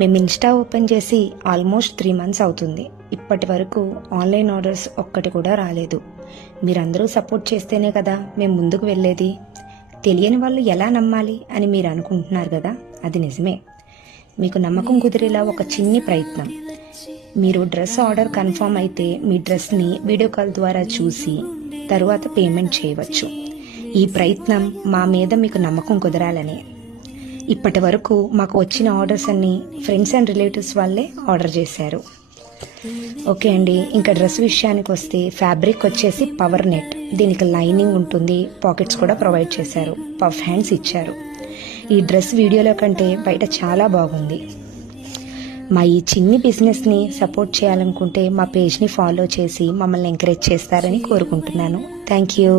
మేము Insta open చేసి almost 3 months అవుతుంది. ఇప్పటి వరకు ఆన్లైన్ ఆర్డర్స్ ఒక్కటి కూడా రాలేదు. మీరందరూ సపోర్ట్ చేస్తేనే కదా మేము ముందుకు వెళ్ళేది. తెలియని వాళ్ళు ఎలా నమ్మాలి అని మీరు అనుకుంటున్నారు కదా, అది నిజమే. మీకు నమ్మకం కుదిరేలా ఒక చిన్ని ప్రయత్నం. మీరు డ్రెస్ ఆర్డర్ కన్ఫర్మ్ అయితే మీ డ్రెస్ని వీడియో కాల్ ద్వారా చూసి తరువాత పేమెంట్ చేయవచ్చు. ఈ ప్రయత్నం మా మీద మీకు నమ్మకం కుదరాలని. ఇప్పటి వరకు మాకు వచ్చిన ఆర్డర్స్ అన్నీ ఫ్రెండ్స్ అండ్ రిలేటివ్స్ వాళ్ళే ఆర్డర్ చేశారు. ఓకే అండి, ఇంకా డ్రెస్ విషయానికి వస్తే ఫ్యాబ్రిక్ వచ్చేసి పవర్ నెట్. దీనికి లైనింగ్ ఉంటుంది, పాకెట్స్ కూడా ప్రొవైడ్ చేశారు, పఫ్ హ్యాండ్స్ ఇచ్చారు. ఈ డ్రెస్ వీడియోలో కంటే బయట చాలా బాగుంది. మా ఈ చిన్ని బిజినెస్ని సపోర్ట్ చేయాలనుకుంటే మా పేజ్ని ఫాలో చేసి మమ్మల్ని ఎంకరేజ్ చేస్తారని కోరుకుంటున్నాను. Thank you.